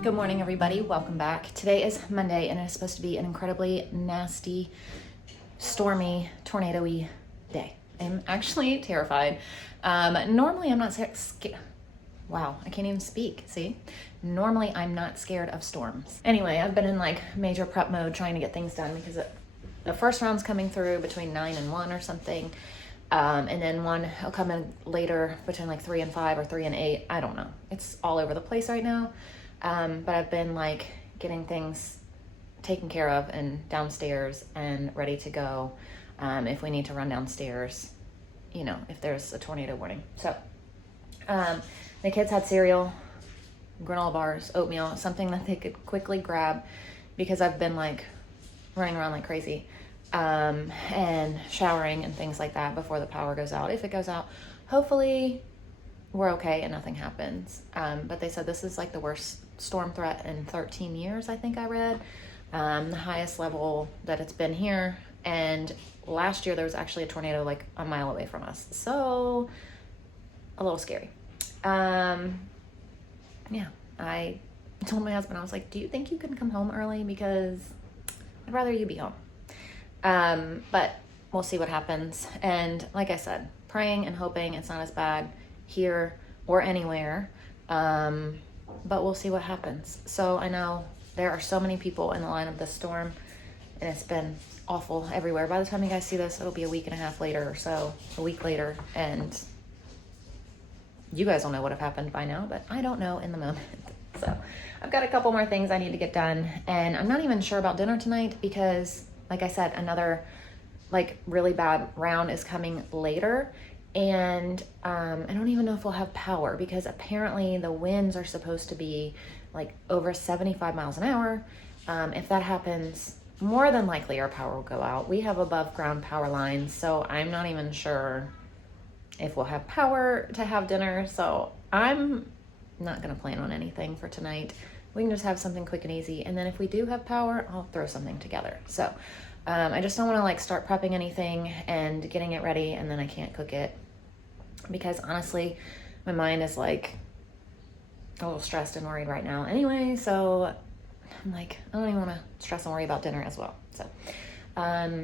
Good morning, everybody. Welcome back. Today is Monday, and it's supposed to be an incredibly nasty, stormy, tornado-y day. I'm actually terrified. Normally, I'm not scared. Wow, I can't even speak. See? Normally, I'm not scared of storms. Anyway, I've been in like major prep mode trying to get things done because the first round's coming through between 9 and 1 or something. And then one will come in later between like 3 and 5 or 3 and 8. I don't know. It's all over the place right now. But I've been like getting things taken care of and downstairs and ready to go. If we need to run downstairs, you know, if there's a tornado warning. So, the kids had cereal, granola bars, oatmeal, something that they could quickly grab because I've been like running around like crazy. And showering and things like that before the power goes out. If it goes out, hopefully we're okay and nothing happens. But they said this is like the worst storm threat in 13 years, I think I read. The highest level that it's been here. And last year there was actually a tornado like a mile away from us. So a little scary. Yeah, I told my husband, I was like, do you think you can come home early? Because I'd rather you be home. But we'll see what happens. And like I said, praying and hoping it's not as bad here or anywhere. But we'll see what happens. So I know there are so many people in the line of this storm, and it's been awful everywhere. By the time you guys see this, it'll be a week and a half later or so, a week later. And you guys will know what have happened by now, but I don't know in the moment. So I've got a couple more things I need to get done, and I'm not even sure about dinner tonight because, like I said, another like really bad round is coming later. And I don't even know if we'll have power because apparently the winds are supposed to be like over 75 miles an hour. If that happens, more than likely our power will go out. We have above ground power lines, so I'm not even sure if we'll have power to have dinner. So I'm not going to plan on anything for tonight. We can just have something quick and easy. And then if we do have power, I'll throw something together. So I just don't want to like start prepping anything and getting it ready and then I can't cook it because honestly, my mind is like a little stressed and worried right now anyway. So I'm like, I don't even want to stress and worry about dinner as well. So I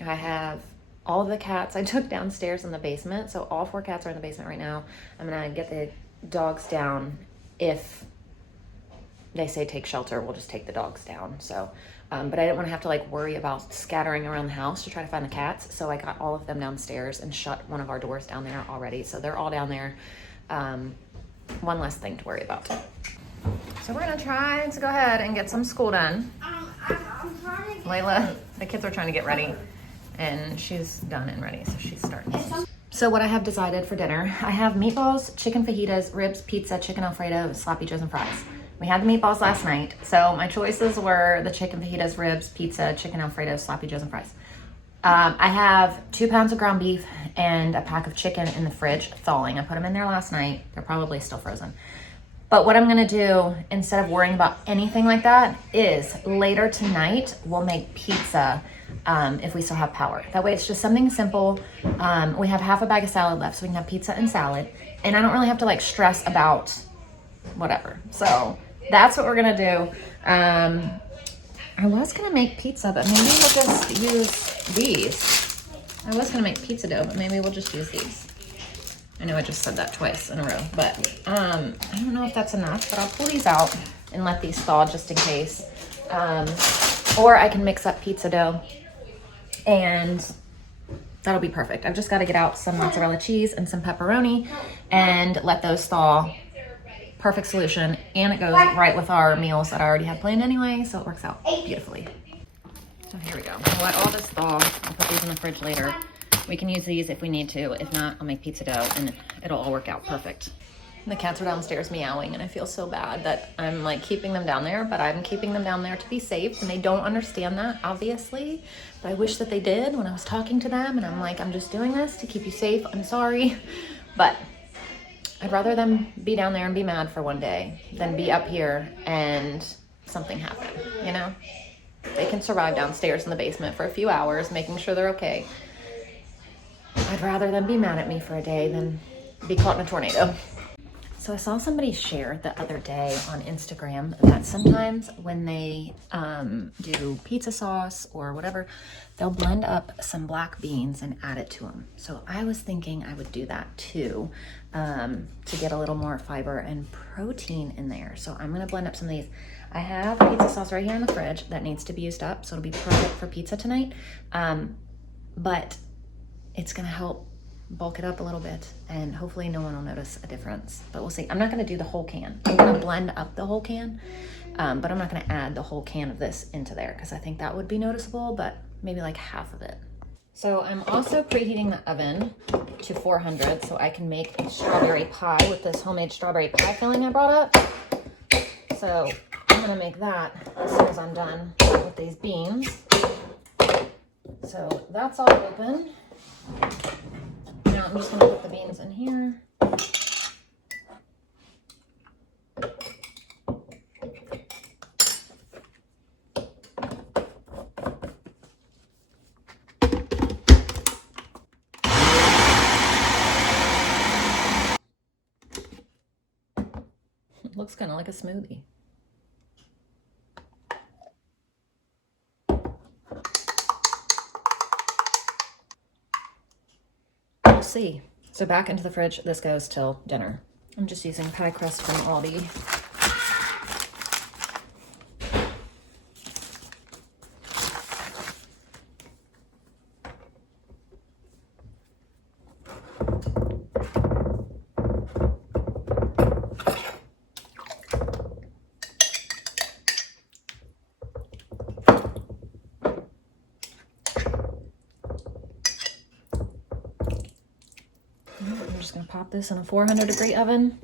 have all of the cats I took downstairs in the basement. So all 4 cats are in the basement right now. I'm going to get the dogs down. If they say take shelter, we'll just take the dogs down. So, but I didn't want to have to like worry about scattering around the house to try to find the cats. So I got all of them downstairs and shut one of our doors down there already. So they're all down there. One less thing to worry about. So we're going to try to go ahead and get some school done. Layla, the kids are trying to get ready and she's done and ready. So she's starting. So what I have decided for dinner, I have meatballs, chicken fajitas, ribs, pizza, chicken Alfredo, sloppy joes, and fries. We had the meatballs last night, so my choices were the chicken fajitas, ribs, pizza, chicken Alfredo, sloppy joes, and fries. I have 2 pounds of ground beef and a pack of chicken in the fridge thawing. I put them in there last night. They're probably still frozen. But what I'm gonna do, instead of worrying about anything like that, is later tonight, we'll make pizza if we still have power. That way it's just something simple. We have half a bag of salad left, so we can have pizza and salad. And I don't really have to like stress about whatever. So that's what we're gonna do. I was gonna make pizza, but maybe we'll just use these. I was gonna make pizza dough, but maybe we'll just use these. I know I just said that twice in a row, but I don't know if that's enough, but I'll pull these out and let these thaw just in case. Or I can mix up pizza dough and that'll be perfect. I've just got to get out some mozzarella cheese and some pepperoni and let those thaw. Perfect solution, and it goes right with our meals that I already had planned anyway, so it works out beautifully. So here we go. I'll let all this thaw. I'll put these in the fridge later. We can use these if we need to. If not, I'll make pizza dough and it'll all work out perfect. The cats are downstairs meowing and I feel so bad that I'm like keeping them down there, but I'm keeping them down there to be safe and they don't understand that, obviously. But I wish that they did when I was talking to them, and I'm like, I'm just doing this to keep you safe. I'm sorry. But I'd rather them be down there and be mad for one day than be up here and something happen, you know? They can survive downstairs in the basement for a few hours, making sure they're okay. I'd rather them be mad at me for a day than be caught in a tornado. So I saw somebody share the other day on Instagram that sometimes when they do pizza sauce or whatever, they'll blend up some black beans and add it to them. So I was thinking I would do that too, to get a little more fiber and protein in there. So I'm gonna blend up some of these. I have pizza sauce right here in the fridge that needs to be used up, so it'll be perfect for pizza tonight. But it's gonna help bulk it up a little bit, and hopefully no one will notice a difference, but we'll see. I'm not going to do the whole can. I'm going to blend up the whole can, but I'm not going to add the whole can of this into there because I think that would be noticeable, but maybe like half of it. So I'm also preheating the oven to 400 so I can make a strawberry pie with this homemade strawberry pie filling I brought up. So I'm going to make that as soon as I'm done with these beans. So that's all open. Now I'm just going to put the beans in here. It looks kind of like a smoothie. See. So back into the fridge, this goes till dinner. I'm just using pie crust from Aldi. I'm just gonna pop this in a 400-degree oven.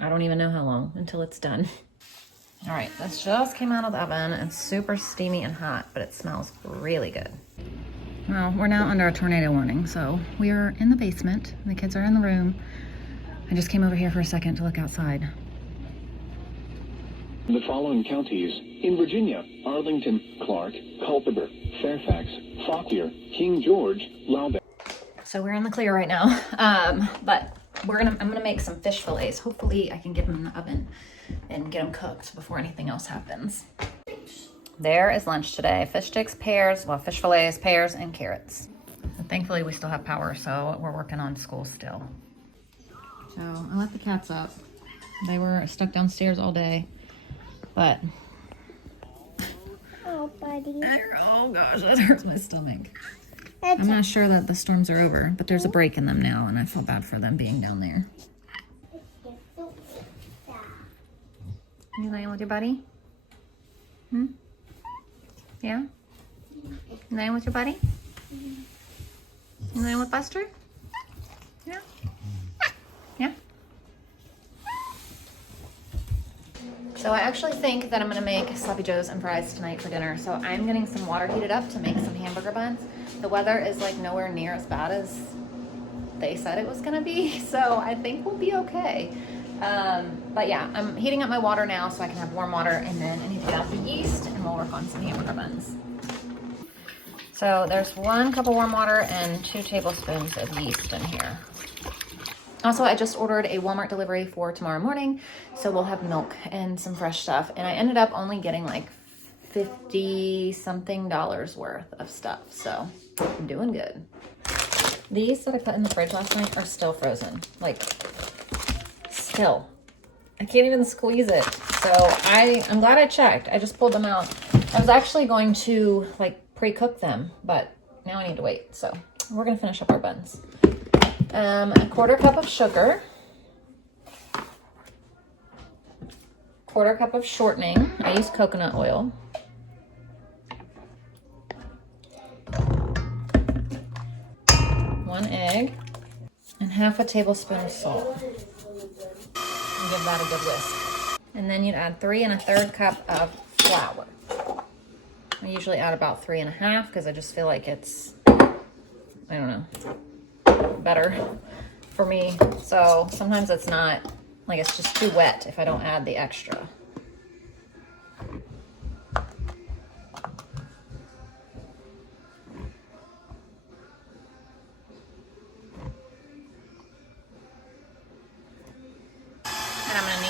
I don't even know how long until it's done. All right, this just came out of the oven. It's super steamy and hot, but it smells really good. Well, we're now under a tornado warning, so we are in the basement. The kids are in the room. I just came over here for a second to look outside. The following counties in Virginia: Arlington, Clark, Culpeper, Fairfax, Fauquier, King George, Loudoun. So we're in the clear right now, but I'm gonna make some fish fillets. Hopefully I can get them in the oven and get them cooked before anything else happens. There is lunch today. Fish sticks, pears, well, fish fillets, pears, and carrots. And thankfully we still have power, so we're working on school still. So I let the cats up. They were stuck downstairs all day, but... Oh, buddy. Oh gosh, that hurts my stomach. I'm not sure that the storms are over, but there's a break in them now, and I feel bad for them being down there. You laying with your buddy? Hmm? Yeah? You laying with your buddy? You laying with Buster? Yeah? Yeah? So I actually think that I'm gonna make sloppy joes and fries tonight for dinner. So I'm getting some water heated up to make some hamburger buns. The weather is like nowhere near as bad as they said it was gonna be, so I think we'll be okay. But yeah, I'm heating up my water now so I can have warm water, and then I need to get out the yeast and we'll work on some hamburger buns. So there's 1 cup of warm water and 2 tablespoons of yeast in here. Also, I just ordered a Walmart delivery for tomorrow morning, so we'll have milk and some fresh stuff. And I ended up only getting like $50-something worth of stuff, so I'm doing good. These that I put in the fridge last night are still frozen, like still. I can't even squeeze it. So I'm glad I checked. I just pulled them out. I was actually going to like pre-cook them, but now I need to wait. So we're gonna finish up our buns. A 1/4 cup of sugar, 1/4 cup of shortening. I use coconut oil. 1 egg, and 1/2 tablespoon of salt. And give that a good whisk. And then you'd add 3 1/3 cup of flour. I usually add about 3 1/2 because I just feel like it's, I don't know, better for me. So sometimes it's not, like it's just too wet if I don't add the extra.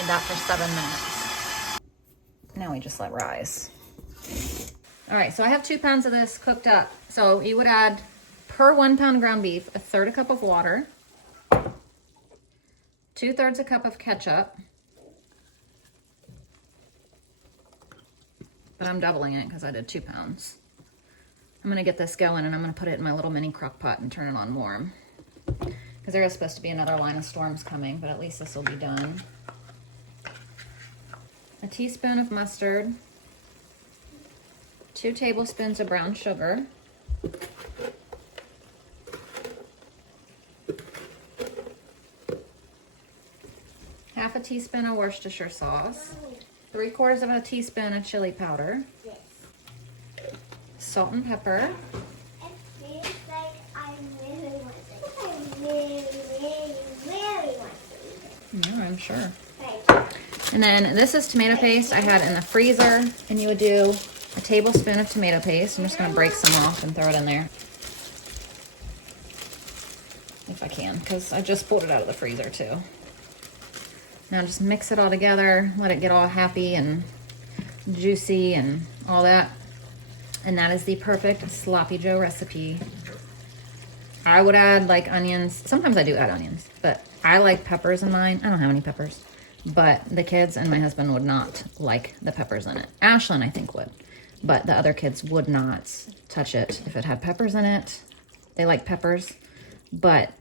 made that for 7 minutes. Now we just let rise. All right, so I have 2 pounds of this cooked up. So you would add, per 1 pound ground beef, 1/3 cup of water, 2/3 a cup of ketchup, but I'm doubling it because I did 2 pounds. I'm gonna get this going and I'm gonna put it in my little mini crock pot and turn it on warm. Because there is supposed to be another line of storms coming, but at least this will be done. A teaspoon of mustard, 2 tablespoons of brown sugar, half a teaspoon of Worcestershire sauce, 3/4 of a teaspoon of chili powder, salt and pepper, yeah, I'm sure. And then this is tomato paste I had in the freezer, and you would do a tablespoon of tomato paste. I'm just going to break some off and throw it in there. If I can, because I just pulled it out of the freezer too. Now just mix it all together, let it get all happy and juicy and all that. And that is the perfect Sloppy Joe recipe. I would add like onions. Sometimes I do add onions, but I like peppers in mine. I don't have any peppers, but the kids and my husband would not like the peppers in it. Ashlyn, I think, would, but the other kids would not touch it if it had peppers in it. They like peppers, but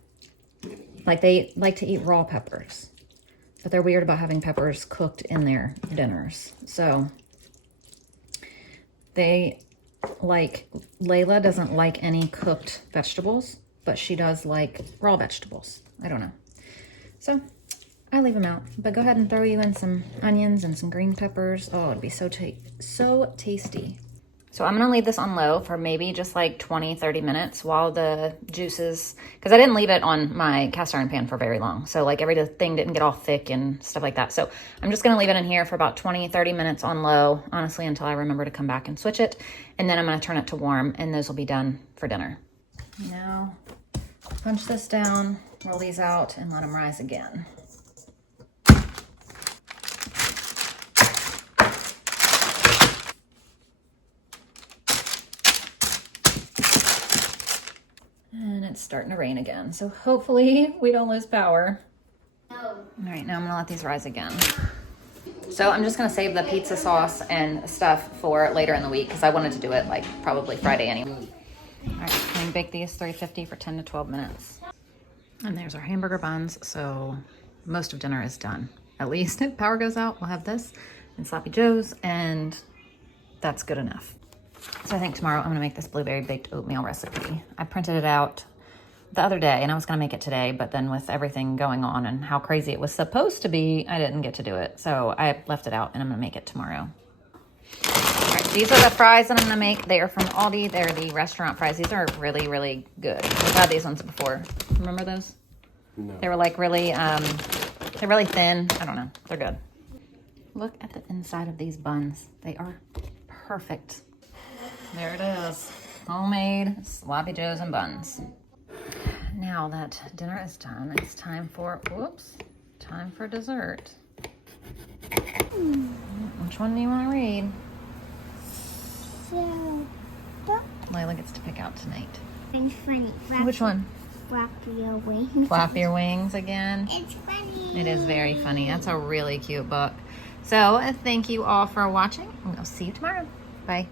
like they like to eat raw peppers, but they're weird about having peppers cooked in their dinners. So they like, Layla doesn't like any cooked vegetables, but she does like raw vegetables. I don't know. So I leave them out, but go ahead and throw you in some onions and some green peppers. Oh, it'd be so tasty. So I'm gonna leave this on low for maybe just like 20-30 minutes while the juices, because I didn't leave it on my cast iron pan for very long. So like everything didn't get all thick and stuff like that. So I'm just gonna leave it in here for about 20-30 minutes on low, honestly, until I remember to come back and switch it. And then I'm gonna turn it to warm, and those will be done for dinner. Now, punch this down, roll these out, and let them rise again. And it's starting to rain again, so hopefully we don't lose power. No. All right, now I'm gonna let these rise again. So I'm just gonna save the pizza sauce and stuff for later in the week because I wanted to do it like probably Friday anyway. All right, I'm gonna bake these 350 for 10 to 12 minutes. And there's our hamburger buns, so most of dinner is done. At least if power goes out, we'll have this and Sloppy Joe's, and that's good enough. So I think tomorrow I'm gonna make this blueberry baked oatmeal recipe. I printed it out the other day and I was gonna make it today, but then with everything going on and how crazy it was supposed to be, I didn't get to do it. So I left it out and I'm gonna make it tomorrow. All right, these are the fries that I'm gonna make. They are from Aldi. They're the restaurant fries. These are really, really good. We've had these ones before. Remember those? No. They were like really, they're really thin. I don't know, they're good. Look at the inside of these buns. They are perfect. There it is. Homemade Sloppy Joes and buns. Now that dinner is done, it's time for, time for dessert. Which one do you want to read? Layla gets to pick out tonight. It's funny. Which one? Flap your wings. Flap your wings again. It's funny. It is very funny. That's a really cute book. So thank you all for watching. We'll see you tomorrow. Bye.